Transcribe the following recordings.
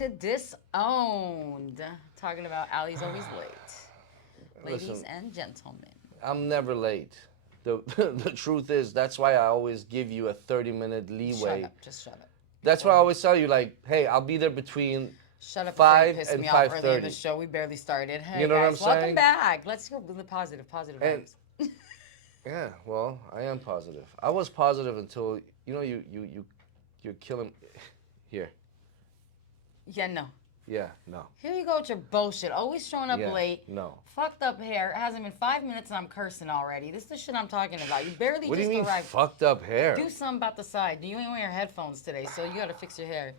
to Disowned. Talking about Allie's always late. Ladies Listen, and gentlemen. I'm never late. The the truth is that's why I always give you a 30-minute Shut leeway. up. Just shut up. That's why I always tell you, like, hey, I'll be there between Shut up before you 5 piss and me off early in the 5:30. show. We barely started. Hey You know what I'm guys, welcome saying? back. Let's go with the positive And vibes. yeah, well, I am positive. I was positive until you're killing here. Yeah, no. Yeah, no. Here you go with your bullshit. Always showing up Yeah, late. no. Fucked up hair. It hasn't been 5 minutes and I'm cursing already. This is the shit I'm talking about. You barely What do you just mean arrived. fucked up hair? Do something about the side. You ain't wearing headphones today, so you gotta fix your hair.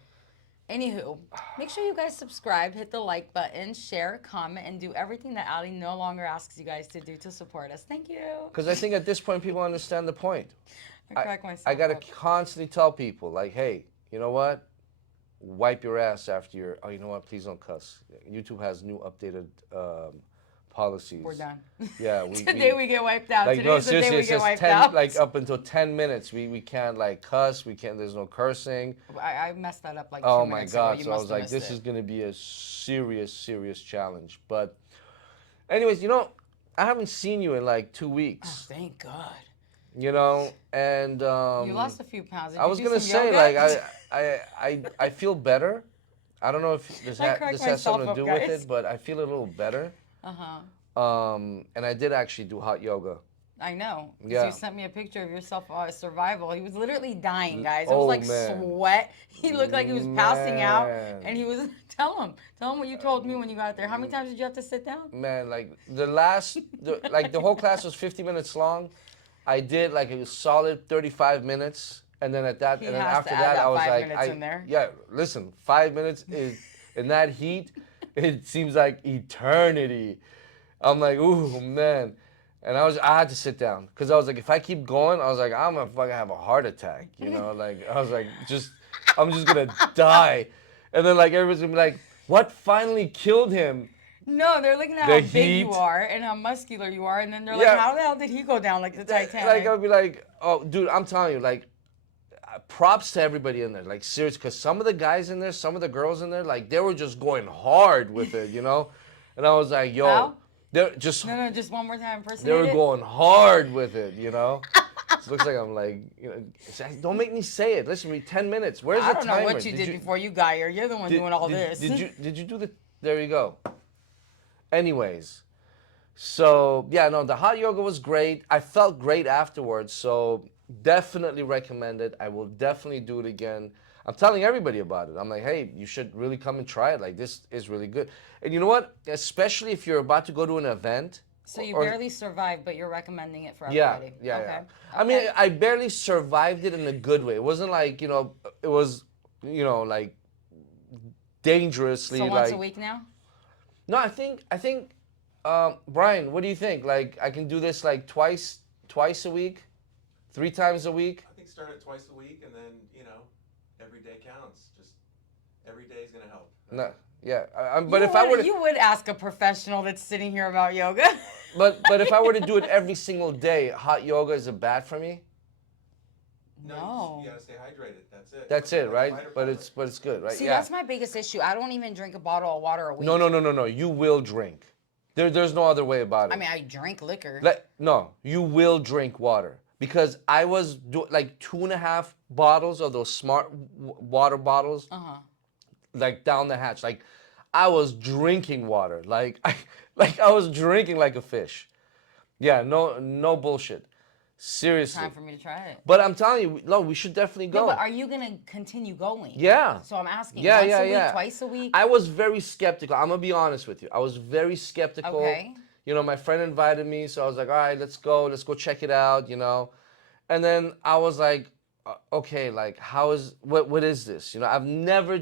Anywho, make sure you guys subscribe, hit the like button, share, comment, and do everything that Ali no longer asks you guys to do to support us. Thank you. Because I think at this point people understand the point. I crack myself I gotta up. constantly tell people, like, hey, you know what? Wipe your ass after your. Oh, you know what? Please don't cuss. YouTube has new updated policies. We're done. Yeah, Today we get wiped out. like no, Today's the day seriously, we it get says wiped 10, out. like up until 10 minutes. We can't like cuss. We can't. There's no cursing. I messed that up like Oh 2 my minutes God! ago. You So I must was have like, missed this it. is gonna be a serious challenge. But, anyways, you know, I haven't seen you in like 2 weeks. Thank God. You know, and You lost a few pounds. Did I you was do gonna some say, yoga? like, I feel better. I don't know if I crack this has something myself to up, do with guys. it, but I feel a little better. And I did actually do hot yoga. I know. 'Cause Yeah. you sent me a picture of yourself survival. He was literally dying, guys. It Oh, was like man. sweat. He looked like he was passing out. Man. And he was, tell him what you told me when you got there. How many times did you have to sit down? Man, like the whole class was 50 minutes long. I did like a solid 35 minutes, and then He and then has after to add that, that I was 5 minutes in there. yeah, listen, 5 minutes is in that heat, it seems like eternity. I'm like, ooh, man. And I had to sit down because I was like, if I keep going, I was like, I'm gonna fucking have a heart attack, you know? Like, I was like, I'm just gonna die. And then like everybody's gonna be like, what finally killed him? No, they're looking at The how big you heat. are and how muscular you are, and then they're Yeah. like, how the hell did he go down like the Titanic? Like I'll be like, oh, dude, I'm telling you, like, props to everybody in there, like serious, because some of the guys in there, some of the girls in there, like they were just going hard with it, you know. And I was like, yo, How? they're just No, just one more time. they Impersonate were it. going hard with it, you know. It looks like I'm like, you know, don't make me say it. Listen to me, 10 minutes. Where's I the don't know timer? what you did before you got here. You're the one doing all this. Did you do the? There you go. Anyways, so yeah, no, the hot yoga was great. I felt great afterwards, so definitely recommend it. I will definitely do it again. I'm telling everybody about it. I'm like, hey, you should really come and try it. Like, this is really good. And you know what? Especially if you're about to go to an event. So you or- barely survived, but you're recommending it for Yeah, everybody. yeah, Okay. yeah. I mean, I barely survived it in a good way. It wasn't like, you know, it was, you know, like dangerously So like. once a week now? No, I think, Brian, what do you think? Like, I can do this like twice a week, 3 times a week. I think start it twice a week, and then every day counts. Just every day is gonna help. No, yeah. But if I were to, you would ask a professional that's sitting here about yoga. but if I were to do it every single day, hot yoga is it bad for me? No. You gotta stay hydrated. That's it. That's it, right? Fight or But flight. it's good, right? See, Yeah. that's my biggest issue. I don't even drink a bottle of water a week. No. You will drink. There's no other way about it. I mean, I drink liquor. No, you will drink water because I was like 2.5 bottles of those smart water bottles, like down the hatch. Like I was drinking water, like I was drinking like a fish. Yeah, no bullshit. Seriously. Time for me to try it. But I'm telling you, no, we should definitely go. Yeah, but are you gonna continue going? Yeah. So I'm asking. Yeah, once yeah, a week, yeah. twice a week. I was very skeptical. I'm gonna be honest with you. I was very skeptical. Okay. You know, my friend invited me, so I was like, all right, let's go check it out, you know. And then I was like, okay, like what is this? You know, I've never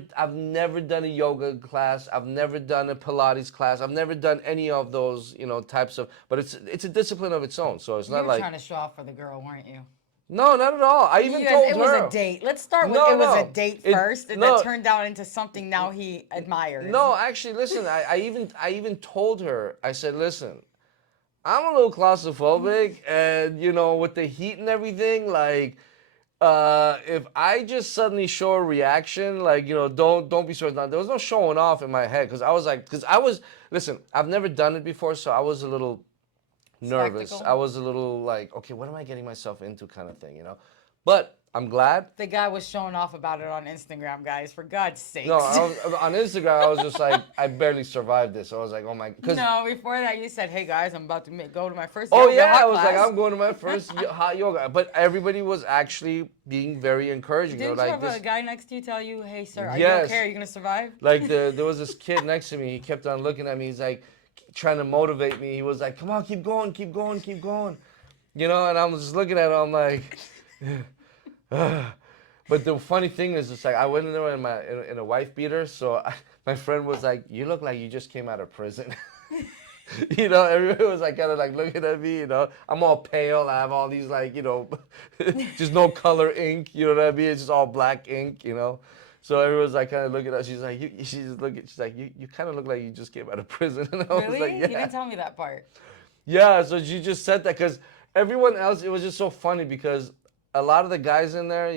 done a yoga class. I've never done a Pilates class. I've never done any of those, you know, types of. But it's a discipline of its own. So it's You not were like. trying to show off for the girl, weren't you? No, not at all. I even You guys- told it her. was a date. Let's start with No, it was no. a date It- first, and no. that turned out into something now he admires. No, actually, listen. I even told her. I said, listen, I'm a little claustrophobic, and you know, with the heat and everything, like, If I just suddenly show a reaction, like, don't be sure. There was no showing off in my head because listen, I've never done it before, so I was a little nervous. Skeptical? I was a little like, okay, what am I getting myself into, kind of thing. But I'm glad. The guy was showing off about it on Instagram, guys. For God's sakes. No, on Instagram, I was just like, I barely survived this. I was like, oh my, No, before that you said, "Hey guys, I'm about to go to my first oh yoga yeah, hot I was like, class." I'm going to my first hot yoga. But everybody was actually being very encouraging. Didn't you like have this, a guy next to you tell you, "Hey sir, are you Yes. okay? Are you gonna survive?" like there was this kid next to me. He kept on looking at me. He's like trying to motivate me. He was like, come on, keep going, keep going, keep going. And I was just looking at him. I'm like, but the funny thing is, it's like I went in there in a wife beater. So my friend was like, you look like you just came out of prison. Everybody was like kind of like looking at me. I'm all pale. I have all these like just no color ink. You know what I mean? It's just all black ink. So everyone's like kind of looking at. She's like, she's like, you kind of look like you just came out of prison. And I was Really? like, You yeah. didn't tell me that part. Yeah, so she just said that because everyone else, it was just so funny because a lot of the guys in there,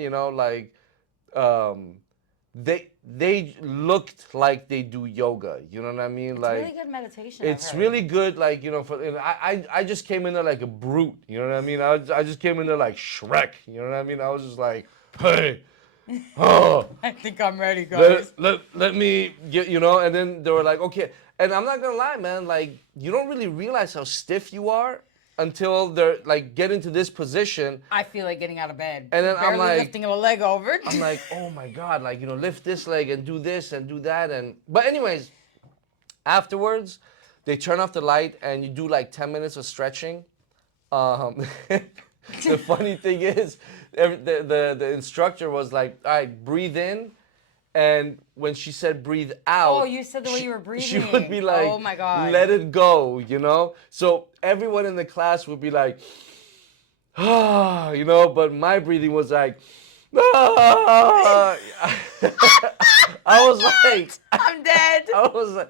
they looked like they do yoga. You know what I mean? It's Like really good meditation. I've it's heard. really good. Like I just came in there like a brute. You know what I mean? I just came in there like Shrek. You know what I mean? I was just like, hey, oh. I think I'm ready, guys. Let me get, and then they were like, okay. And I'm not gonna lie, man, like you don't really realize how stiff you are until they're like get into this position. I feel like getting out of bed. And then barely I'm like, lifting a leg over. I'm like, oh my God, like, lift this leg and do this and do that. But anyways, afterwards, they turn off the light and you do like 10 minutes of stretching. The funny thing is, the instructor was like, all right, breathe in. And when she said breathe out, Oh, you said the way you were breathing. she would be like, oh my God. let it go, So everyone in the class would be like, ah, but my breathing was like, ah. I was like, I'm dead. I was like,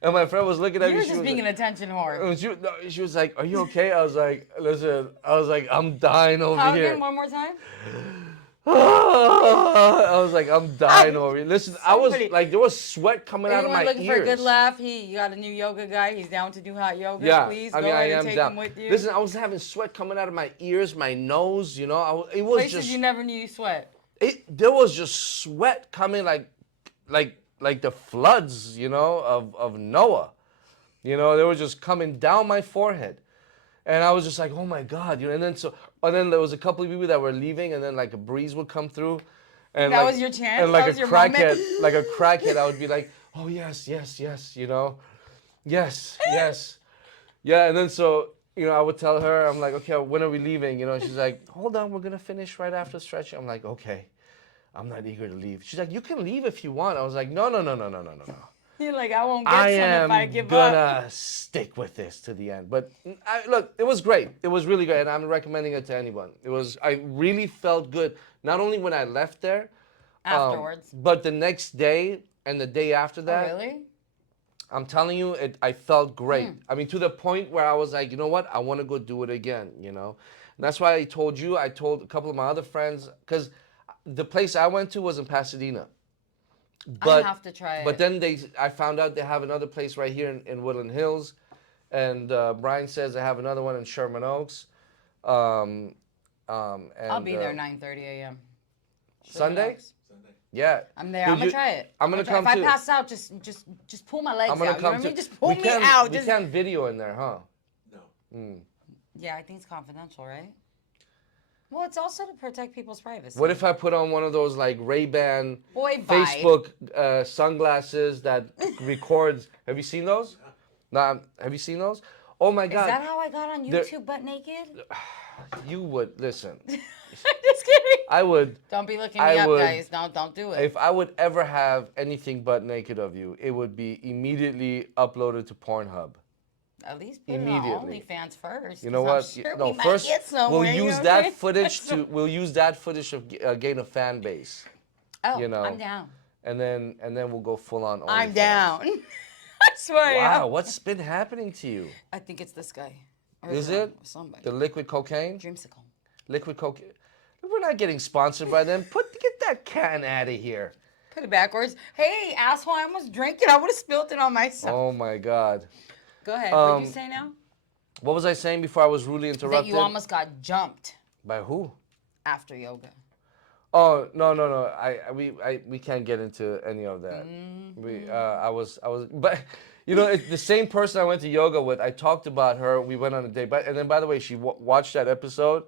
and my friend was looking at me. You're She just was being like, an attention whore. she was like, are you okay? I was like, listen, I'm dying over How here. again, one more time? I was like, I'm dying over here. Listen, I was Somebody- like, there was sweat coming out of Anyone my looking ears. for a good laugh? You got a new yoga guy. He's down to do hot yoga. Yeah, Please I go mean, I ahead am and take down. him with you. Listen, I was having sweat coming out of my ears, my nose. It was Places just you never knew you sweat. there was just sweat coming like the floods, of Noah. They were just coming down my forehead. And I was just like, oh my God, and then there was a couple of people that were leaving, and then like a breeze would come through, and That like, was your chance? and like That was a your crackhead, moment? like a crackhead, I would be like, oh yes, yes, yes, yes, yes, yeah, and then I would tell her, I'm like, okay, when are we leaving? She's like, hold on, we're gonna finish right after stretching. I'm like, okay, I'm not eager to leave. She's like, you can leave if you want. I was like, no. You're like, I won't get I some am if I give gonna up. stick with this to the end. But look, it was great. It was really great, and I'm recommending it to anyone. I really felt good, not only when I left there, Afterwards. but the next day and the day after that. Oh, really? I'm telling you, I felt great. I mean, to the point where I was like, you know what? I want to go do it again. And that's why I told you. I told a couple of my other friends because the place I went to was in Pasadena. I have to try it. But then I found out they have another place right here in Woodland Hills, and Brian says they have another one in Sherman Oaks. And, I'll be there 9:30 a.m. Sunday? Sunday. Yeah. I'm there. Dude, I'm gonna try it. I'm gonna come If too. I pass out, just pull my legs I'm gonna out. come You know what I mean? too. Just pull me out. We Just... can't video in there, huh? No. Yeah, I think it's confidential, right? Well, it's also to protect people's privacy. What if I put on one of those like Ray-Ban Boy, bye. Facebook sunglasses that records? Have you seen those? Nah, have you seen those? Oh my Is God! that how I got on YouTube butt naked? You would listen. I'm just kidding. I would. Don't be looking me I up, would- guys. Don't do it. If I would ever have anything but naked of you, it would be immediately uploaded to Pornhub. At least put it on Immediately. OnlyFans first. You know 'cause what? I'm sure No, we might first get somewhere, we'll you use know what that I'm saying? footage to gain a fan base, Oh, you know. I'm down. and then we'll go full on. I'm OnlyFans. down. I swear I Wow, am. what's been happening to you? I think it's this guy. Or Is her, it or somebody? the liquid cocaine? Dreamsicle. Liquid cocaine. We're not getting sponsored by them. Get that can out of here. Put it backwards. Hey, asshole, I almost drank it. I would have spilled it on myself. Oh my God. Go ahead. What did you say now? What was I saying before I was rudely interrupted? That you almost got jumped By who? after yoga. Oh no. We can't get into any of that. I was, but you know, it's the same person I went to yoga with. I talked about her. We went on a date, and then by the way, she watched that episode,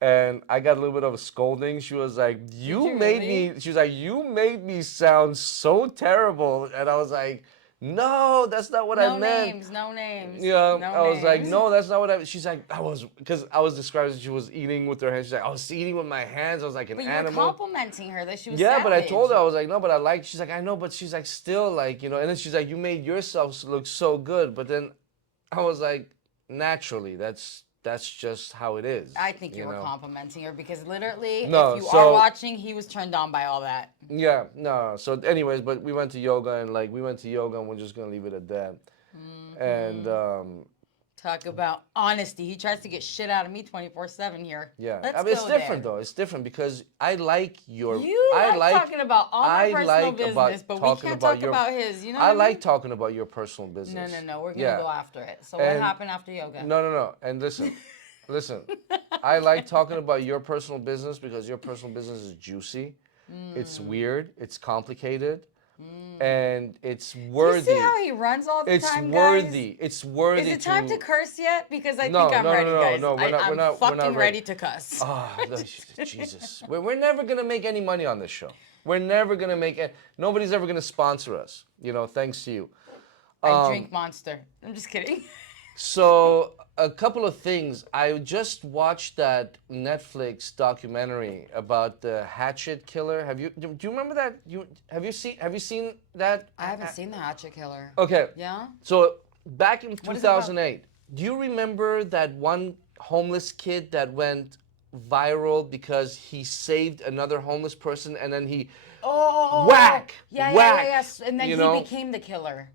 and I got a little bit of a scolding. She was like, "You made me." She was like, "You made me sound so terrible," and I was like, "No, that's not what I meant." No names. Yeah, No I was like, names. no, that's not what I. She's like, because I was describing she was eating with her hands. She's like, I was eating with my hands. I was like an But animal. you're complimenting her that she was Yeah, savage. but I told her, I was like, no, but I like. She's like, I know, but she's like, still like, you know. And then she's like, you made yourself look so good. But then I was like, naturally, that's just how it is. I think you were know? complimenting her because literally, No, if you so- are watching, he was turned on by all that. Yeah, no. So, anyways, but we went to yoga and we're just gonna leave it at that. And Talk about honesty. He tries to get shit out of me 24/7 here. yeah, Let's I mean, it's go different there. though. It's different because I like your. You I like talking about all my I personal like business, about but we talking can't about talk your- about his. You know I what I like mean? talking about your personal business. No. We're gonna Yeah. go after it. So what And- happened after yoga? No. And listen, listen. I like talking about your personal business because your personal business is juicy. It's weird. It's complicated. And it's worthy. You see how he runs all the it's time, worthy. guys? It's worthy. Is it time to curse yet? Because I No, think I'm no, ready, no, guys. no, we're not- I'm we're not fucking ready. ready to cuss. Oh, Jesus. We're never going to make any money on this show. We're never going to make it. Nobody's ever going to sponsor us, you know, thanks to you. I drink Monster. I'm just kidding. So, a couple of things. I just watched that Netflix documentary about the Hatchet killer. Do you remember that? Have you seen that? I haven't seen the Hatchet Killer. Okay. Yeah? So, back in is it about? 2008, do you remember that one homeless kid that went viral because he saved another homeless person and then he whack. Yeah. And then you he know? became the killer,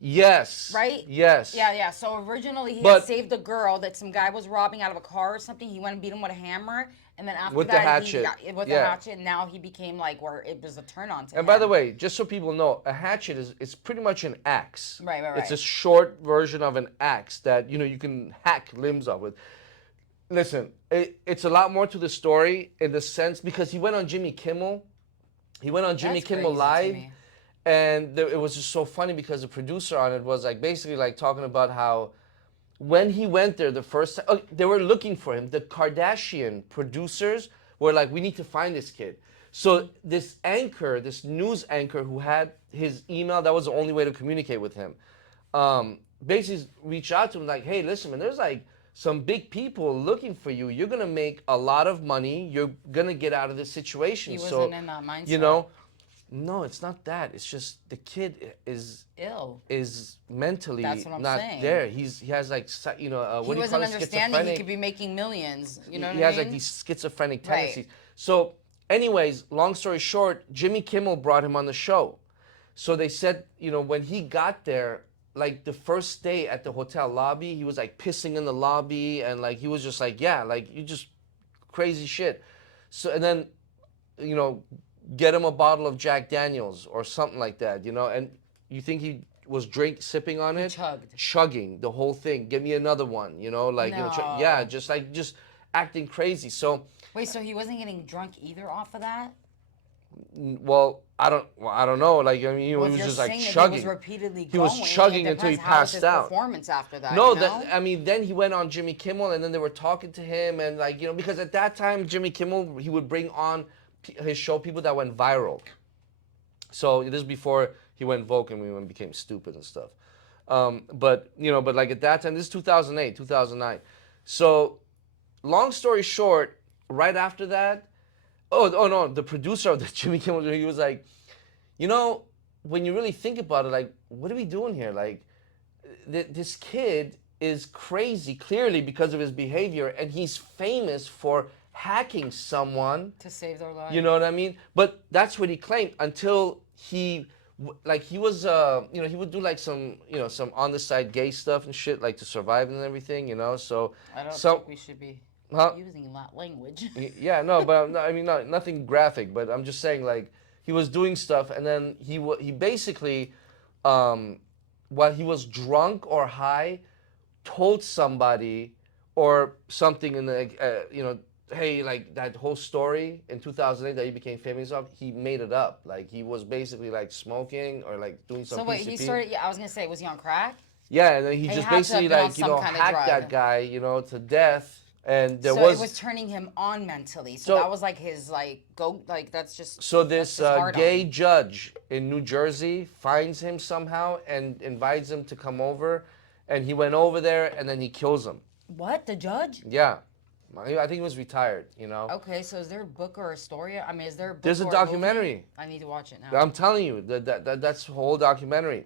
Yes. right? Yes. Yeah. So originally he But- had saved a girl that some guy was robbing out of a car or something. He went and beat him with a hammer, and then after With the that hatchet. with the Yeah. hatchet. And now he became like where it was a turn on to him. And by the way, just so people know, a hatchet is pretty much an axe. Right. It's a short version of an axe that you can hack limbs off with. Listen, it's a lot more to the story in the sense because he went on Jimmy Kimmel. He went on Jimmy That's Kimmel crazy to Live, me. and it was just so funny because the producer on it was like basically like talking about how when he went there the first time, they were looking for him. The Kardashian producers were like, we need to find this kid. So this news anchor who had his email, that was the only way to communicate with him, basically reached out to him like, hey, listen, man, there's like some big people looking for you. You're going to make a lot of money. You're going to get out of this situation. He So, wasn't in that mindset. you know, no, it's not that. It's just the kid is Ill. mentally That's what I'm not saying. there. He has like, what He do you call wasn't it? understanding he Schizophrenic. could be making millions. You know what He I has mean? like these schizophrenic Right. tendencies. So, anyways, long story short, Jimmy Kimmel brought him on the show. So they said, when he got there, like the first day at the hotel lobby, he was like pissing in the lobby and like he was just like, yeah, like you just crazy shit. So and then, get him a bottle of Jack Daniels or something like that, and you think he was sipping on it? chugged. Chugging the whole thing. Give me another one, No. yeah, just acting crazy. So Wait, so he wasn't getting drunk either off of that? I don't know. Like, I mean, he was If you're just like saying that chugging. He was repeatedly He was going, chugging it until he depends how was passed his out. Performance after that. No, you know? then he went on Jimmy Kimmel, and then they were talking to him, and like, because at that time Jimmy Kimmel, he would bring on his show people that went viral. So this is before he went woke and we became stupid and stuff. But like at that time, this is 2008, 2009. So, long story short, right after that, oh no, the producer of the Jimmy Kimmel, he was like, when you really think about it, like, what are we doing here? Like, this kid is crazy, clearly because of his behavior, and he's famous for hacking someone. To save their life. You know what I mean? But that's what he claimed until he was, he would do like some on the side gay stuff and shit, like to survive and everything, So I don't so think we should be. Huh? Using that language. Yeah, no, but I mean, nothing graphic. But I'm just saying, like, he was doing stuff, and then he basically, um, while he was drunk or high, told somebody or something in the, hey, like that whole story in 2008 that he became famous of, he made it up. Like he was basically like smoking or like doing some So wait, he PCP. started. Yeah, I was gonna say, was he on crack? Yeah, and then he He just had to have basically been on like some kind of hacked drug. that guy to death. And there So it was turning him on mentally. So that was like his that's just So that's this his hard gay on. judge in New Jersey finds him somehow and invites him to come over, and he went over there and then he kills him. What, the judge? Yeah, I think he was retired. Okay, so is there a book or a story? I mean, is there a book There's a or documentary. movie? I need to watch it now. I'm telling you that's a whole documentary,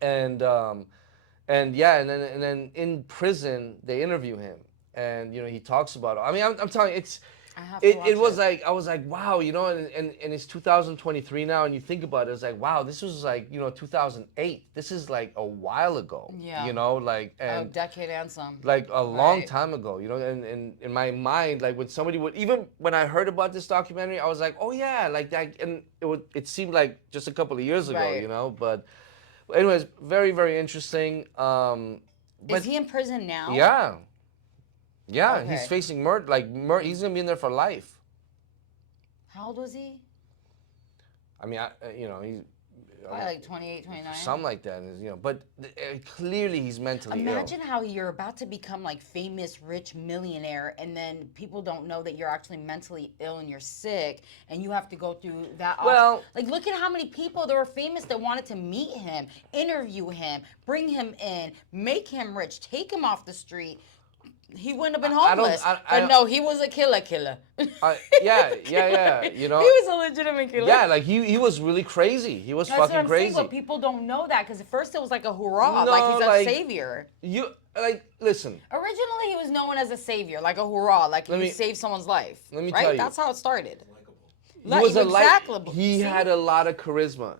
and yeah, and then in prison they interview him, and he talks about it. I mean, I'm telling you, I have to watch it was like I was like, wow, and it's 2023 now, and you think about it, it's like, wow, this was like 2008. This is like a while ago. Yeah. Like A and decade and some. like a long Right. time ago. And in my mind, like when somebody would, even when I heard about this documentary, I was like, oh yeah, like that, and it seemed like just a couple of years ago. Right. But anyways, very very interesting. Is he in prison now? Yeah. Yeah, he's Okay. facing murder. Like he's gonna be in there for life. How old was he? I mean, he's Probably like 28, 29. something like that. But clearly he's mentally Imagine ill. how you're about to become like famous, rich millionaire, and then people don't know that you're actually mentally ill and you're sick, and you have to go through that. Well- like look at how many people that were famous that wanted to meet him, interview him, bring him in, make him rich, take him off the street. He wouldn't have been homeless. But no, he was a killer. Yeah. He was a legitimate killer. Yeah, like he was really crazy. He was That's what fucking I'm crazy. saying, but people don't know that because at first it was like a hurrah, No, like he's a like- savior. Listen. Originally, he was known as a savior, like a hurrah, like he saved someone's life. Let me right? tell you. That's how it started. He was exactly. He had a lot of charisma.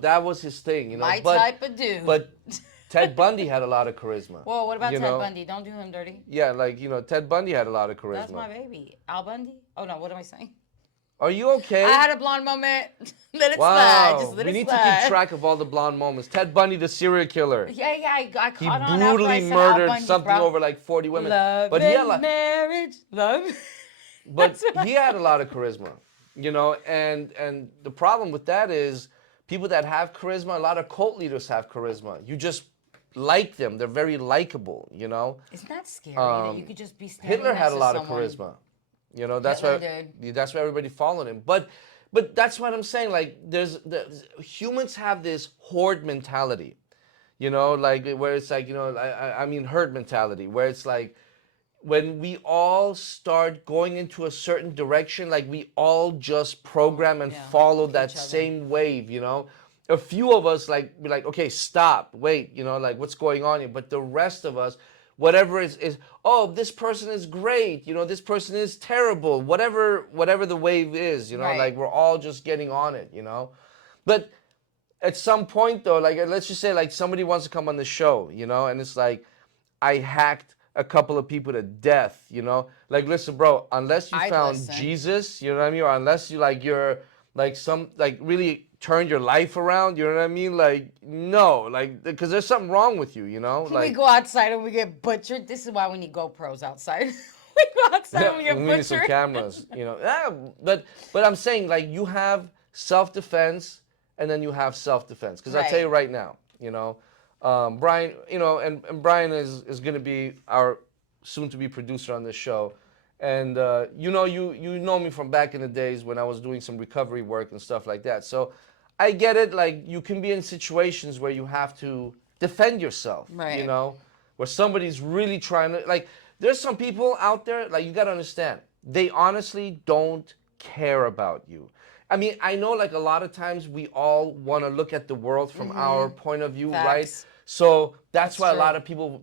That was his thing. My type of dude. But Ted Bundy had a lot of charisma. Whoa, what about Ted Bundy? Don't do him dirty. Yeah, like Ted Bundy had a lot of charisma. That's my baby. Al Bundy? Oh no, what am I saying? Are you okay? I had a blonde moment. Let it Wow. slide. Just let We it need slide. to keep track of all the blonde moments. Ted Bundy, the serial killer. Yeah, I caught He on after I brutally said Al murdered Bundy, something bro. over like 40 women. Love but he had and marriage. Love. But he had a lot of charisma, and the problem with that is people that have charisma, a lot of cult leaders have charisma. You just like them. They're very likable, Isn't that scary that you could just be standing Hitler next had a to lot someone? of charisma. That's Hitler why that's why everybody followed him. But that's what I'm saying. Like there's humans have this horde mentality, like where it's like I mean herd mentality, where it's like when we all start going into a certain direction, like we all just program and follow that each other. same wave, A few of us be like, okay, stop, wait, like what's going on here? But the rest of us, whatever is oh, this person is great, this person is terrible, whatever the wave is, Right. like we're all just getting on it, But at some point though, like let's just say like somebody wants to come on the show, and it's like I hacked a couple of people to death, Like listen, bro, unless you found listen. Jesus, you know what I mean, or unless you're like some like really turned your life around, you know what I mean? Like no, like because there's something wrong with you, Can like we go outside and we get butchered? This is why we need GoPros outside. We go outside and we get we need some butchered. cameras, Yeah, but I'm saying like you have self-defense and then you have self-defense. Because I'll tell you right now, Brian, and Brian is going to be our soon-to-be producer on this show. And you know me from back in the days when I was doing some recovery work and stuff like that. So I get it. Like you can be in situations where you have to defend yourself. Right. Where somebody's really trying to like. There's some people out there like you got to understand. They honestly don't care about you. I mean, I know like a lot of times we all want to look at the world from our point of view, Facts. right? So that's why true. a lot of people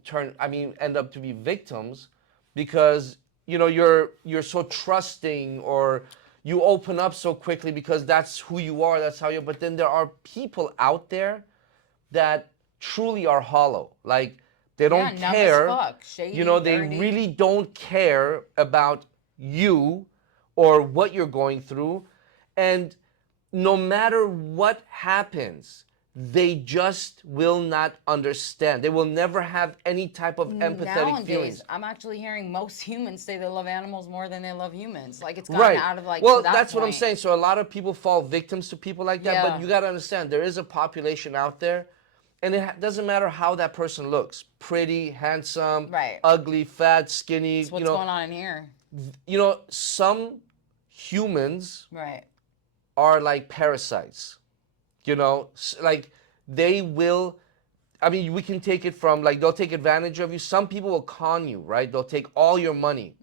end up to be victims because you're so trusting or you open up so quickly because that's who you are, that's how you are. But then there are people out there that truly are hollow. Like They don't numb as care. fuck, shady, You know, they dirty. really don't care about you or what you're going through. And no matter what happens, they just will not understand. They will never have any type of empathetic Nowadays, feelings. I'm actually hearing most humans say they love animals more than they love humans. Like, it's gotten Right. out of, like, Well, to that that's what I'm point. saying. So a lot of people fall victims to people like that. But Yeah. you got to understand, there is a population out there, and it doesn't matter how that person looks. Pretty, handsome, Right. ugly, fat, skinny. That's what's going on in here. Some humans Right. are like parasites. Like they will. I mean, we can take it from like they'll take advantage of you. Some people will con you, right? They'll take all your money,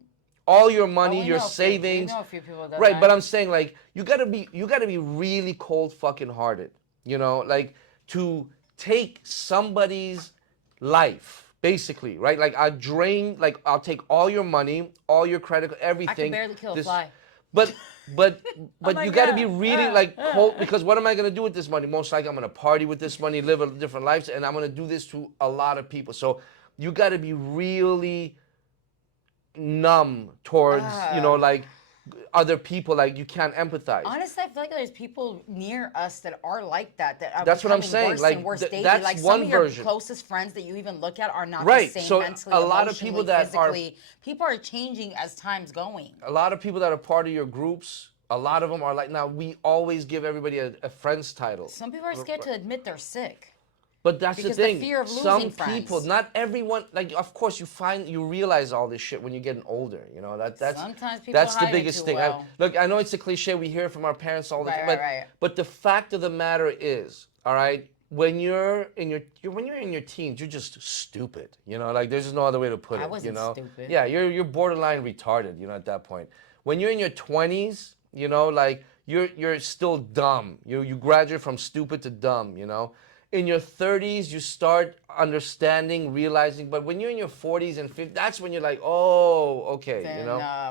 We your know savings. We know a few people that Right, that. but I'm saying like you gotta be really cold fucking hearted, like to take somebody's life, basically, right? Like I'll take all your money, all your credit, everything. I can barely kill a fly. But but like, you got to be yeah, really like cold, because what am I going to do with this money? Most likely I'm going to party with this money, live a different life, and I'm going to do this to a lot of people. So you got to be really numb towards like other people. Like you can't empathize. Honestly, I feel like there's people near us that are like that. That are That's what I'm becoming saying. Worse Like, and worse daily. that's like one some of your version. closest friends that you even look at are not Right, the same so mentally, a lot of people emotionally, that are- physically. People are changing as time's going. A lot of people that are part of your groups, a lot of them are like, now we always give everybody a friend's title. Some people are scared to admit they're sick. But that's Because the the thing. fear of Some losing people, friends. not everyone. Like, of course, you realize all this shit when you're getting older. That's Sometimes people that's the hide it biggest too thing. well. Look, I know it's a cliche. We hear it from our parents all the Right, time. right, But right. but the fact of the matter is, all right, when you're in your teens, you're just stupid. Like there's just no other way to put it. I wasn't stupid. Yeah, you're borderline retarded. At that point. When you're in your 20s, like you're still dumb. You graduate from stupid to dumb. In your 30s, you start understanding, realizing. But when you're in your 40s and 50s, that's when you're like, oh, okay, Then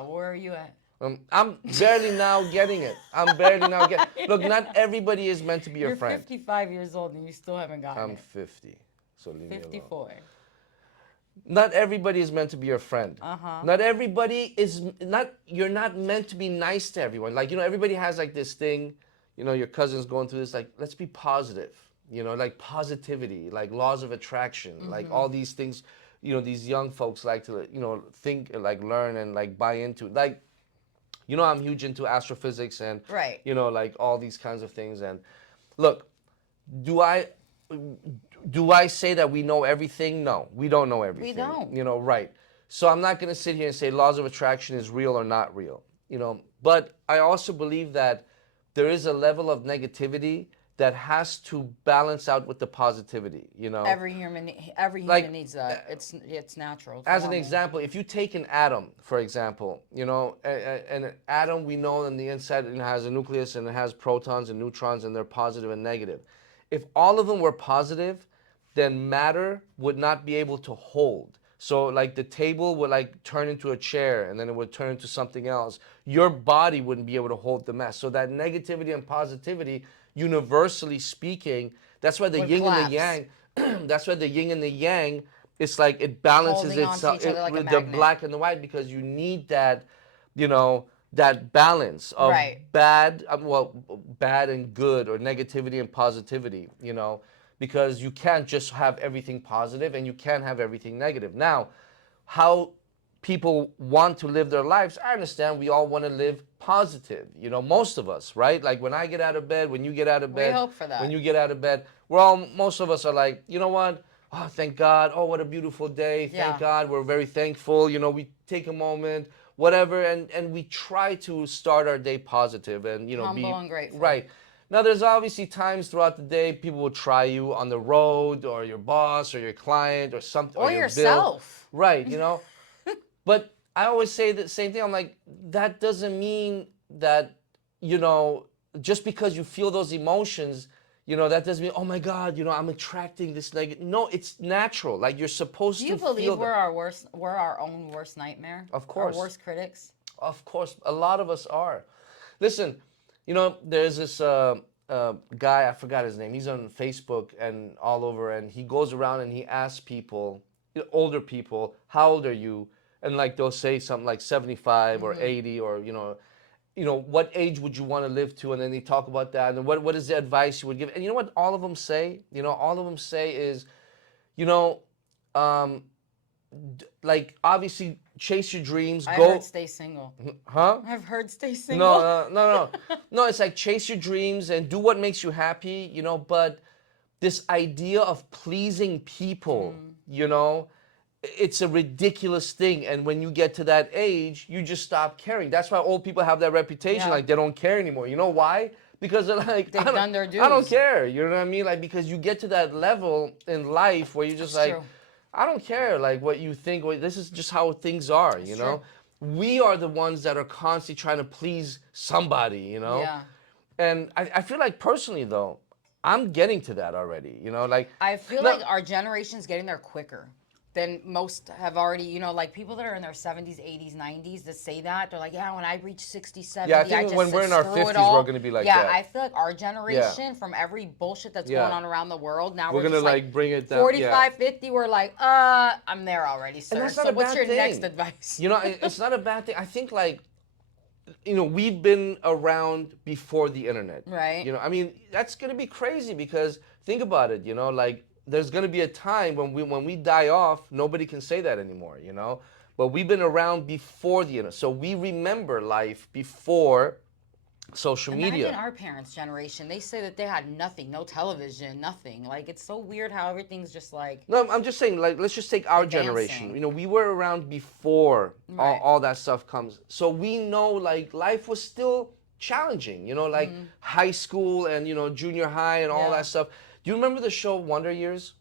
where are you at? I'm barely now getting it. I'm barely now getting. Look, not everybody is meant to be your You're friend. 55 years old and you still haven't gotten I'm it. 50, so leave me alone. 54. Not everybody is meant to be your friend. Not everybody is not. You're not meant to be nice to everyone. Like everybody has like this thing. Your cousin's going through this. Like, let's be positive. Like positivity, like laws of attraction, like all these things. These young folks like to think, like learn and like buy into. Like, I'm huge into astrophysics and Right. like all these kinds of things. And look, do I say that we know everything? No, we don't know everything. We don't. Right. So I'm not going to sit here and say laws of attraction is real or not real. But I also believe that there is a level of negativity that has to balance out with the positivity. Every human Like, needs that. It's natural. It's As an normal. example, if you take an atom, for example, an atom, we know on the inside it has a nucleus and it has protons and neutrons and they're positive and negative. If all of them were positive, then matter would not be able to hold. So like the table would like turn into a chair and then it would turn into something else. Your body wouldn't be able to hold the mass. So that negativity and positivity, universally speaking, that's why the Would yin and the collapse. yang, that's why the yin and the yang, it's like it balances Holding on to itself each other like a with the magnet. black and the white, because you need that, that balance of Right. bad and good, or negativity and positivity, because you can't just have everything positive and you can't have everything negative. Now, how people want to live their lives, I understand we all want to live positive, most of us, right? Like when I get out of bed, when you get out of bed, hope for that. when you get out of bed, most of us are like, you know what? Oh, thank God. Oh, what a beautiful day. Thank Yeah. God. We're very thankful. We take a moment, whatever, and we try to start our day positive and, be Humble and grateful. Right. Now, there's obviously times throughout the day people will try you on the road, or your boss, or your client, or something, Or your yourself. bill. Right, But I always say the same thing. I'm like, that doesn't mean that, just because you feel those emotions, that doesn't mean, oh my God, I'm attracting this negative. No, it's natural. Like you're supposed Do to you feel believe that. we're our own worst nightmare? Of course. Our worst critics? Of course, a lot of us are. Listen, there's this guy, I forgot his name. He's on Facebook and all over, and he goes around and he asks people, older people, how old are you? And like they'll say something like 75 or 80 or what age would you want to live to? And then they talk about that. And then what is the advice you would give? And you know what all of them say? All of them say is, you know, um, like obviously chase your dreams. I Go, heard stay single. huh? I've heard stay single. No. It's like chase your dreams and do what makes you happy. But this idea of pleasing people, it's a ridiculous thing. And when you get to that age, you just stop caring. That's why old people have that reputation, Yeah. like they don't care anymore. You know why? Because they're like, They've done their dues. I don't care. You know what I mean? Like, because you get to that level in life where you're just That's like, true. I don't care, like what you think. This is just how things are, you know? We are the ones that are constantly trying to please somebody, Yeah. And I feel like personally, though, I'm getting to that already, like. I feel like our generation's getting there quicker than most have already, like people that are in their 70s, 80s, 90s that say that, they're like, yeah, when I reach 60, 70, Yeah, I think just when we're in our screw it 50s, all. we're gonna be like yeah, that. I feel like our generation, from every bullshit that's Yeah. going on aroround the world, now We're we're gonna just like bring it down. 45, 50, we're like, I'm there already, sir. And that's not So a what's bad your thing. next advice? It's not a bad thing. I think like, we've been around before the internet. Right. I mean, that's gonna be crazy because think about it. Like there's gonna be a time when we die off, nobody can say that anymore. But we've been around before the internet, so we remember life before social media. Imagine our parents' generation. They say that they had nothing, no television, nothing. Like, it's so weird how everything's just like. No, I'm just saying, like, let's just take our Advancing. generation. We were around before Right. all that stuff comes. So we know, like, life was still challenging, like high school and, junior high and all Yeah. that stuff. Do you remember the show Wonder Years?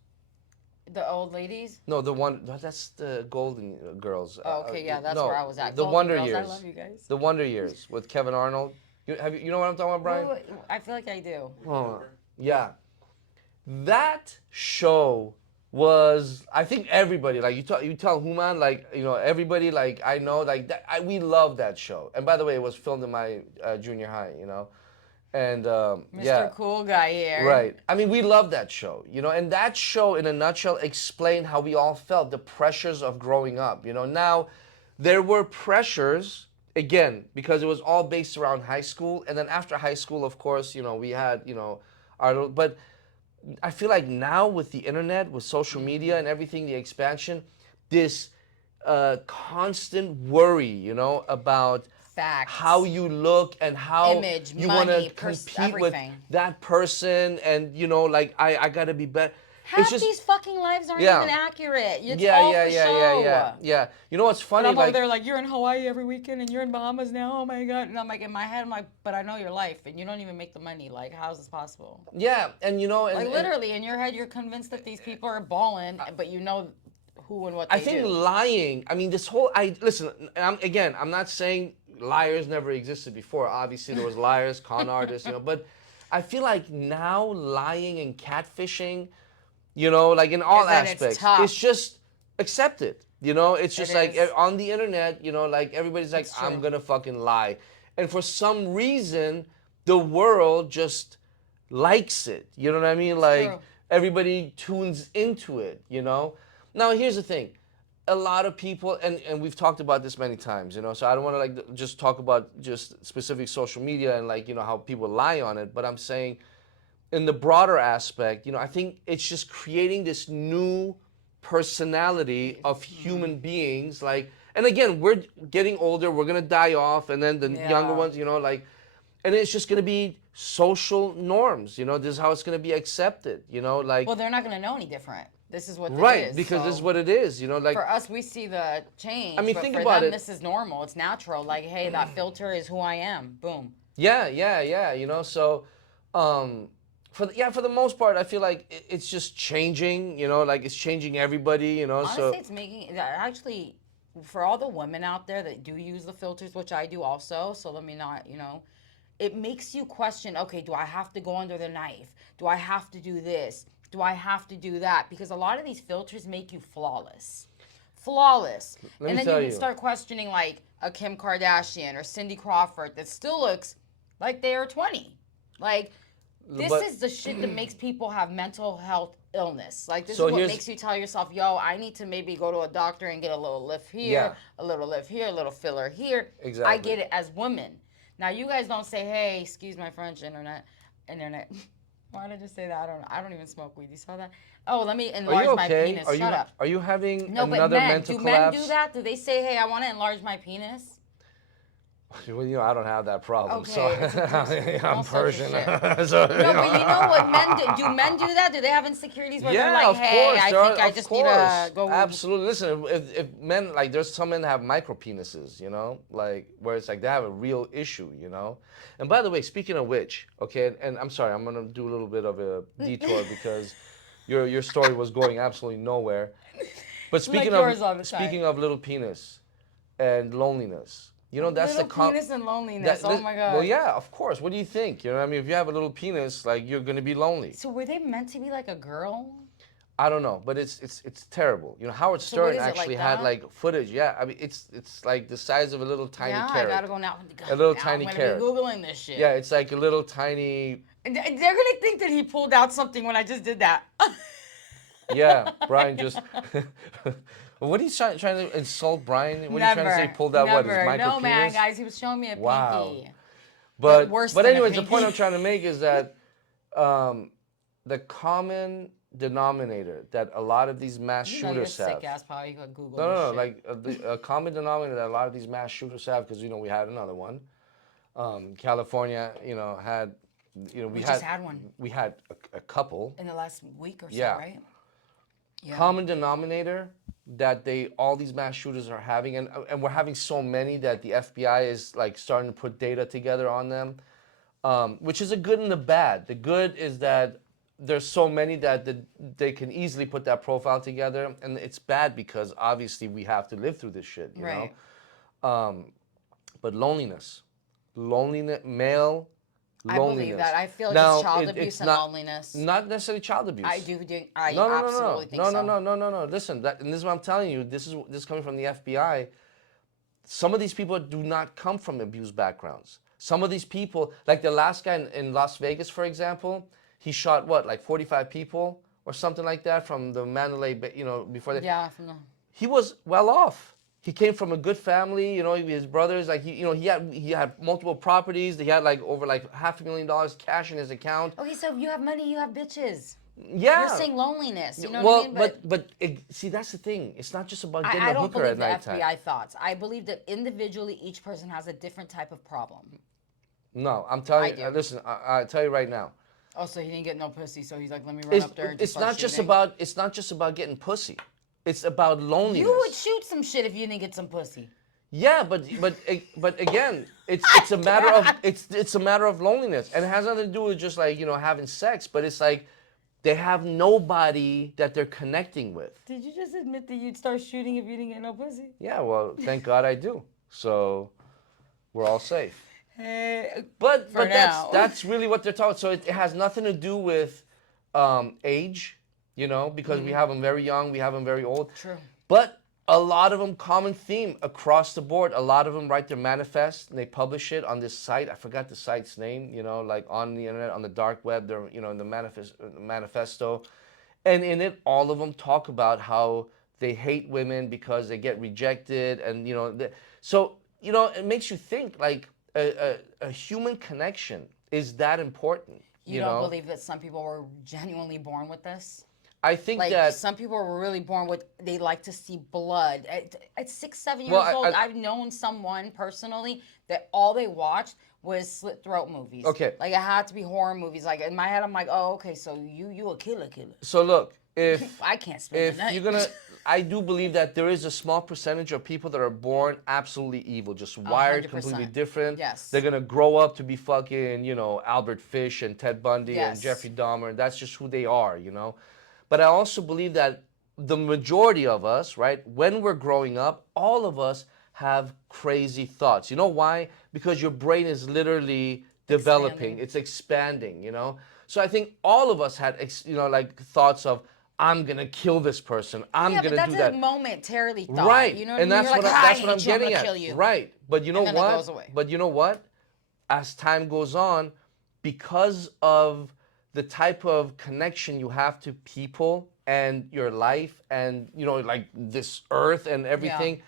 The old ladies? No, that's the Golden Girls. Oh, okay, yeah, that's no, where I was at. The Golden Wonder Girls, Years. I love you guys. The Wonder Years with Kevin Arnold. You know what I'm talking about, Brian? Ooh, I feel like I do. Oh, yeah. That show was, I think everybody, like you tell Human, like, everybody, like, I know, like, we love that show. And by the way, it was filmed in my junior high, and Mr. yeah. Cool Guy here. Right. I mean, we love that show, and that show in a nutshell explained how we all felt, the pressures of growing up, Now, there were pressures, again, because it was all based around high school, and then after high school, of course, we had, but I feel like now with the internet, with social media and everything, the expansion, this constant worry, about Facts. how you look and how Image, you money, want to compete with everything. that person, and like I gotta be better. Half these fucking lives aren't Yeah. even accurate. It's yeah, all yeah, for yeah, show. yeah. You know what's funny? And I'm over Like, there like, you're in Hawaii every weekend and you're in Bahamas now. Oh my God. And I'm like, in my head, I'm like, but I know your life and you don't even make the money. Like, how is this possible? yeah, and Like, literally, in your head, you're convinced that these people are balling, but you know who and what they I think do. lying. I mean, listen. I'm not saying liars never existed before. Obviously, there was liars, con artists, but I feel like now lying and catfishing, like in all And then it's aspects, tough. it's just accepted. It's just It like is. on the internet, like everybody's like, It's true. I'm gonna fucking lie, and for some reason, the world just likes it. You know what I mean? Like true. everybody tunes into it. Now here's the thing. A lot of people, and we've talked about this many times, so I don't want to like just talk about just specific social media and like, how people lie on it, but I'm saying in the broader aspect, I think it's just creating this new personality of human beings. Like, and again, we're getting older, we're going to die off, and then the younger ones, like, and it's just going to be social norms, this is how it's going to be accepted, like. Well, they're not going to know any different. This is what it Right, is. because so this is what it is, like. for us, we see the change. I mean, but think for about them, it. this is normal. It's natural. Like, hey, that filter is who I am. Boom. Yeah, so, for the most part, I feel like it's just changing, like it's changing everybody, Honestly, so. it's making actually for all the women out there that do use the filters, which I do also. So let me not, it makes you question. Okay, do I have to go under the knife? Do I have to do this? Do I have to do that? Because a lot of these filters make you flawless. Let And me then tell you you. start questioning like a Kim Kardashian or Cindy Crawford that still looks like they are 20. Like, This But- is the shit that makes people have mental health illness. Like, this So is what here's- makes you tell yourself, yo, I need to maybe go to a doctor and get a little lift here, Yeah. a little lift here, a little filler here. I Exactly. get it as women. Now, you guys don't say, hey, excuse my French, internet. Why did I just say that? I don't even smoke weed. You saw that? Oh, let me Are enlarge you my okay? penis. Are you Shut up. are you having No, but another men, mental do collapse? men do that? Do they say, hey, I want to enlarge my penis? Well, I don't have that problem. Okay, so it's a Persian. I'm Don't start Persian. your So, No, but you know what men do? Do men do that? Do they have insecurities where they're Yeah, like, of hey, course. I there think are- I of just need course. to go. Absolutely. Listen, if men, like, there's some men that have micro penises, like, where it's like they have a real issue, And by the way, speaking of which, okay, and I'm sorry, I'm going to do a little bit of a detour because your story was going absolutely nowhere. But speaking yours all the time. speaking of little penis and loneliness, that's Little the penis and loneliness. Oh my God. Well, yeah, of course. What do you think? You know what I mean? If you have a little penis, like, you're going to be lonely. So were they meant to be like a girl? I don't know, but it's terrible. Howard what Stern is it, like actually had that? like footage. Yeah, I mean it's like the size of a little tiny Yeah, carrot. I gotta go now. A little Now tiny I'm gonna carrot. be googling this shit. Yeah, it's like a little tiny. And they're gonna think that he pulled out something when I just did that. Yeah, Brian just. What are you trying to insult Brian? What are you trying to say? He pulled out what, his Never. micro No, man, penis? guys, he was showing me a Wow. pinky. But worse but than a anyways, the point pinky. I'm trying to make is that the common denominator that a lot of these mass You know, you're shooters have. sick ass, pal. You got Google. No, this like shit. a common denominator that a lot of these mass shooters have, because we had another one. California, had, We just had one We had a couple. in the last week or so, Yeah. right? Yeah. Common denominator that all these mass shooters are having, and we're having so many that the FBI is like starting to put data together on them, which is a good and a bad. The good is that there's so many that they can easily put that profile together, and it's bad because obviously we have to live through this shit, you Right. know. But loneliness, male I loneliness. believe that. I feel like Now, it's child it's abuse and not, loneliness. Not necessarily child abuse. I do. I No, absolutely think so. No. Listen, and this is what I'm telling you. This is coming from the FBI. Some of these people do not come from abused backgrounds. Some of these people, like the last guy in Las Vegas, for example, he shot like 45 people or something like that from the Mandalay Bay, before they. Yeah. He was well off. He came from a good family, his brothers, like he had multiple properties. He had like over like $500,000 cash in his account. Okay, so if you have money, you have bitches. Yeah. You're saying loneliness. You know well, what I mean? but see, that's the thing. It's not just about getting I a don't hooker believe at the nighttime. FBI thoughts. I believe that individually, each person has a different type of problem. No, I'm telling I you. do. Listen, I tell you right now. Oh, so he didn't get no pussy, so he's like, let me run up there and It's start not just shooting. about. It's not just about getting pussy. It's about loneliness. You would shoot some shit if you didn't get some pussy. Yeah, but again, it's a matter of it's a matter of loneliness, and it has nothing to do with just like having sex, but it's like they have nobody that they're connecting with. Did you just admit that you'd start shooting if you didn't get no pussy? Yeah, well, thank God I do. So we're all safe. But now. that's really what they're talking. So it has nothing to do with age, because we have them very young, we have them very old. True. But a lot of them, common theme across the board. A lot of them write their manifest and they publish it on this site. I forgot the site's name. Like on the internet, on the dark web. They're in the manifesto, and in it, all of them talk about how they hate women because they get rejected, and so it makes you think like a human connection is that important. You don't believe that some people were genuinely born with this? I think Like that some people were really born with, they like to see blood. At 6, 7 years Well, old, I've known someone personally that all they watched was slit throat movies. Okay. Like it had to be horror movies. Like in my head, I'm like, oh, okay, so you a killer. So look, if I can't spend the night. you're gonna, I do believe that there is a small percentage of people that are born absolutely evil, just wired 100%. completely different. Yes. They're gonna grow up to be fucking, Albert Fish and Ted Bundy and Yes. Jeffrey Dahmer, and that's just who they are, But I also believe that the majority of us, right, when we're growing up, all of us have crazy thoughts. You know why? Because your brain is literally developing, it's expanding, So I think all of us had, like thoughts of, I'm gonna kill this person. I'm yeah, gonna but do that's that. a momentarily thought. Right, You know what and I mean? that's You're what like, that's what I I'm hate you, I'm getting gonna at. kill you. Right, but you know And then it what? goes away. But you know what? As time goes on, because of the type of connection you have to people and your life and, you know, like this earth and everything,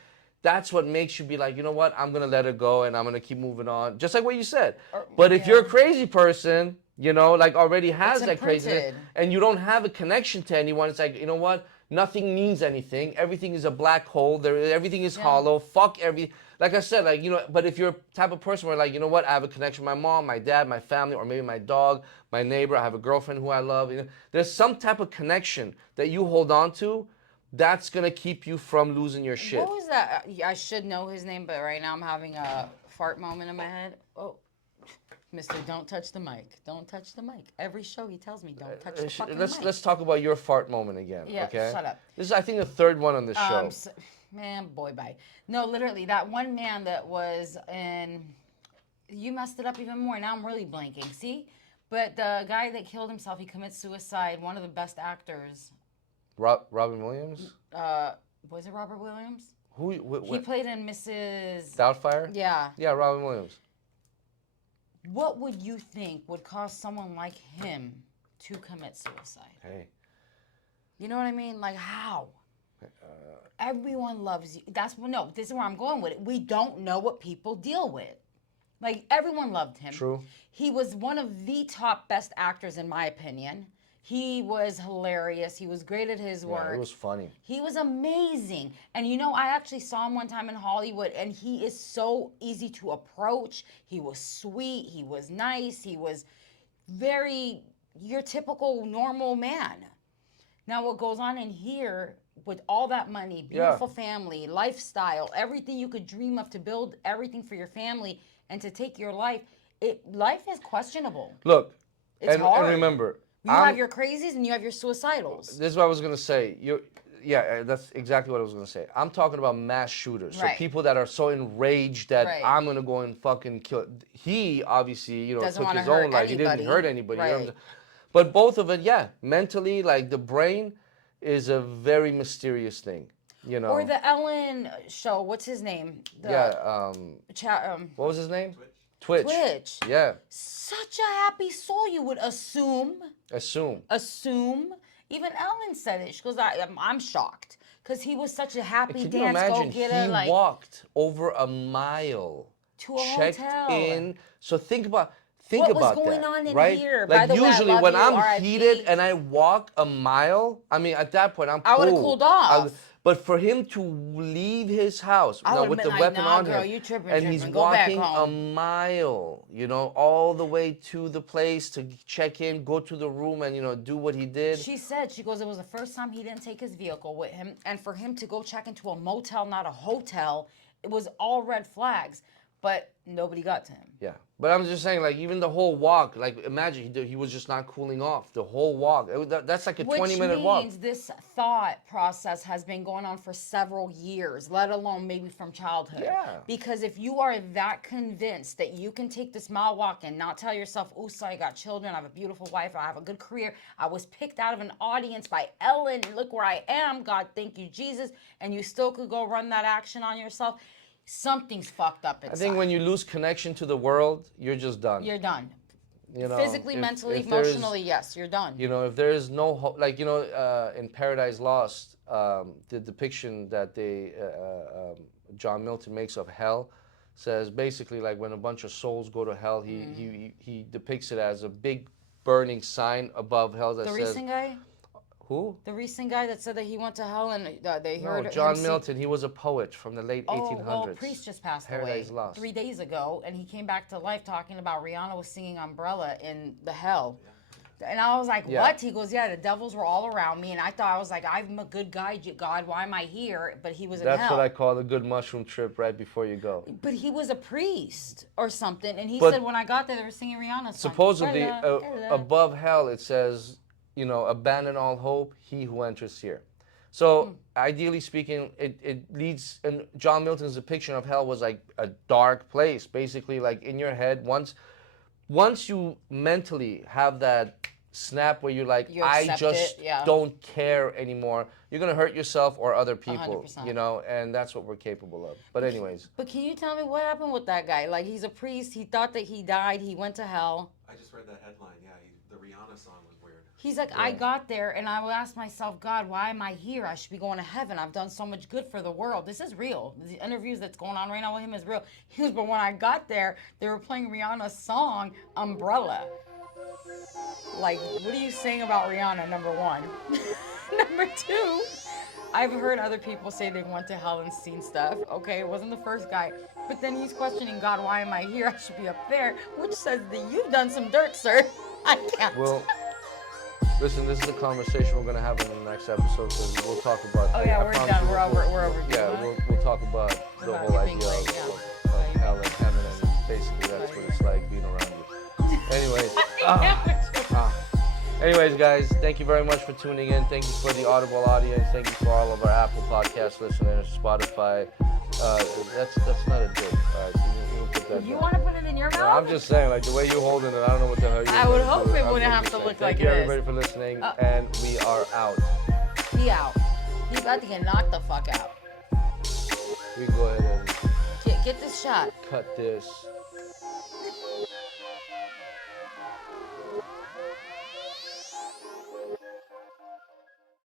that's what makes you be like, you know what, I'm going to let it go and I'm going to keep moving on. Just like what you said. But if you're a crazy person, you know, like already has that craziness and you don't have a connection to anyone, it's like, you know what, nothing means anything. Everything is a black hole. Everything is hollow. Fuck every. Like I said, like, you know, but if you're a type of person where, like, you know what, I have a connection with my mom, my dad, my family, or maybe my dog, my neighbor, I have a girlfriend who I love. You know, there's some type of connection that you hold on to that's going to keep you from losing your shit. What was that? I should know his name, but right now I'm having a fart moment in my head. Oh. Mister, don't touch the mic. Don't touch the mic. Every show he tells me, don't touch the fucking mic. Let's talk about your fart moment again. Yeah, okay? Shut up. This is, I think, the third one on this show. Man, boy, bye. No, literally, that one man that was in. You messed it up even more. Now I'm really blanking. See? But the guy that killed himself, he commits suicide. One of the best actors. Robin Williams? Was it Robert Williams? He played in Mrs. Doubtfire? Yeah. Yeah, Robin Williams. What would you think would cause someone like him to commit suicide? Hey. You know what I mean? Like, how? Everyone loves you. This is where I'm going with it. We don't know what people deal with. Like, everyone loved him. True. He was one of the top best actors, in my opinion. He was hilarious. He was great at his work. Yeah, it was funny. He was amazing. And you know, I actually saw him one time in Hollywood, and he is so easy to approach. He was sweet. He was nice. He was very your typical normal man. Now, what goes on in here with all that money, beautiful family, lifestyle, everything you could dream of to build everything for your family and to take your life, life is questionable. Look, it's hard. And remember, you have your crazies and you have your suicidals. This is what I was going to say. That's exactly what I was going to say. I'm talking about mass shooters. So people that are so enraged that I'm going to go and fucking kill. He obviously, you know, took his own life. He didn't hurt anybody. Right. You know? But both of it, mentally, like the brain is a very mysterious thing. You know. Or the Ellen show. What's his name? What was his name? Twitch. Yeah. Such a happy soul, you would assume. Assume. Even Ellen said it. She goes, I'm shocked. Because he was such a happy Can dance you imagine? go-getter. He walked over a mile. To a checked hotel. In. So think about what was that, going on in right? here? Like By the usually way, I love when you, I'm R.I.P. heated and I walk a mile, I mean at that point I'm cool. I would have cooled off. But for him to leave his house with the weapon on him, you tripping, and he's go back walking home. a mile, you know, all the way to the place to check in, go to the room, and you know, do what he did. She goes, it was the first time he didn't take his vehicle with him, and for him to go check into a motel, not a hotel, it was all red flags. But nobody got to him. Yeah, but I'm just saying, like, even the whole walk, like, imagine he was just not cooling off the whole walk. That's like a 20-minute walk. Which means this thought process has been going on for several years, let alone maybe from childhood. Yeah. Because if you are that convinced that you can take this mile walk and not tell yourself, oh, so I got children, I have a beautiful wife, I have a good career, I was picked out of an audience by Ellen, look where I am, God, thank you, Jesus, and you still could go run that action on yourself, something's fucked up inside. I think when you lose connection to the world, you're just done. You're done. You know, physically, mentally, emotionally, yes, you're done. You know, if there is no hope, like, you know, in Paradise Lost, the depiction that John Milton makes of hell says basically like when a bunch of souls go to hell, he depicts it as a big burning sign above hell that the says. The recent guy? Who? The recent guy that said that he went to hell and they heard John Milton. He was a poet from the late 1800s. Well, Priest just passed Paradise away Lost. 3 days ago, and he came back to life talking about Rihanna was singing Umbrella in the hell. And I was like, what? He goes, yeah, the devils were all around me, and I thought, I was like, I'm a good guy, God, why am I here? But he was in hell. That's what I call a good mushroom trip right before you go. But he was a priest or something, and he said when I got there, they were singing Rihanna songs. Supposedly, above hell, it says, you know, abandon all hope, he who enters here. So, ideally speaking, it leads, and John Milton's depiction of hell was like a dark place, basically like in your head. Once you mentally have that snap where you're like, I just don't care anymore, you're going to hurt yourself or other people, 100%. you know, and that's what we're capable of. But anyways. But can you tell me what happened with that guy? Like, he's a priest, he thought that he died, he went to hell. I just read that headline, the Rihanna song He's like, I got there and I would ask myself, God, why am I here? I should be going to heaven. I've done so much good for the world. This is real. The interviews that's going on right now with him is real. He goes, but when I got there, they were playing Rihanna's song, Umbrella. Like, what are you saying about Rihanna, number one? Number two, I've heard other people say they went to hell and seen stuff. Okay, it wasn't the first guy. But then he's questioning, God, why am I here? I should be up there. Which says that you've done some dirt, sir. I can't. Well, listen, this is a conversation we're going to have in the next episode, because we'll talk about... Oh, yeah, we're done. We're over. Yeah, we'll talk about the About whole it being idea late, of hell and heaven, and basically that's what it's like being around you. Anyways, guys, thank you very much for tuning in. Thank you for the Audible audience. Thank you for all of our Apple Podcast listeners, Spotify. That's not a joke. You put that You down. want to put it in your mouth? No, I'm just saying, like, the way you're holding it, I don't know what the hell you're I would gonna hope do. it I'm wouldn't just have to saying. look like Thank you, it is. everybody, for listening, and we are out. Be out. He's about to get knocked the fuck out. We go ahead and Get this shot. cut this.